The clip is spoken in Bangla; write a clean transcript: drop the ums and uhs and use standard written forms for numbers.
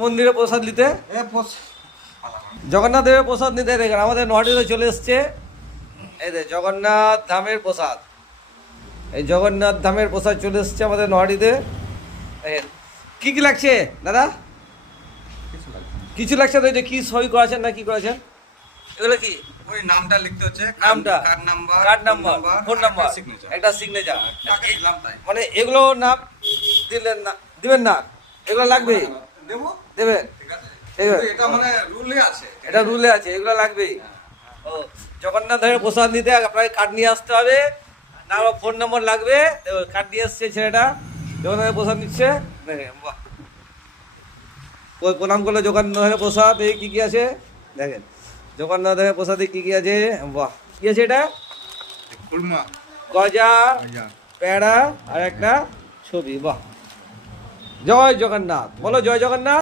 মন্দিরে প্রসাদ নিতে, জগন্নাথ দেবের প্রসাদ নিতে দেখেন আমাদের নহাটিতে চলে এসছে। এই যে জগন্নাথ ধামের প্রসাদ, এই জগন্নাথ ধামের প্রসাদ চলে এসছে আমাদের নহাটিতে। দেখেন কি কি লাগছে দাদা? কিছু লাগছে তো, এই যে কি সই করেছেন না কি করেছেন এগুলো কি? ওই নামটা লিখতে হচ্ছে, নামটা, কার্ড নাম্বার, ফোন নাম্বার, একটা সিগনেচার। মানে এগুলো নাম দিলেন না, দিবেন না, এগুলো লাগবে, দেবো, দেবে, ঠিক আছে। ঠিক আছে, এটা মানে রুলে আছে, এটা রুলে আছে, এগুলো লাগবেই। ও জগন্নাথ ধামের প্রসাদ নিতে আপনাকে কার্ড নিয়ে আসতে হবে, না ফোন নম্বর লাগবে। কার্ড নিয়ে আসছে ছেলেটা, জগন্নাথের প্রসাদ নিচ্ছে। দেখেন বাহ, ওই প্রণাম করলে জগন্নাথের প্রসাদ। এই কী কী আছে দেখেন, জগন্নাথের প্রসাদে কী কী আছে, বাহ কী আছে এটা? খুলমা, গজা, প্যাড়া আর একটা ছবি। বাহ, জয় জগন্নাথ, বলো জয় জগন্নাথ।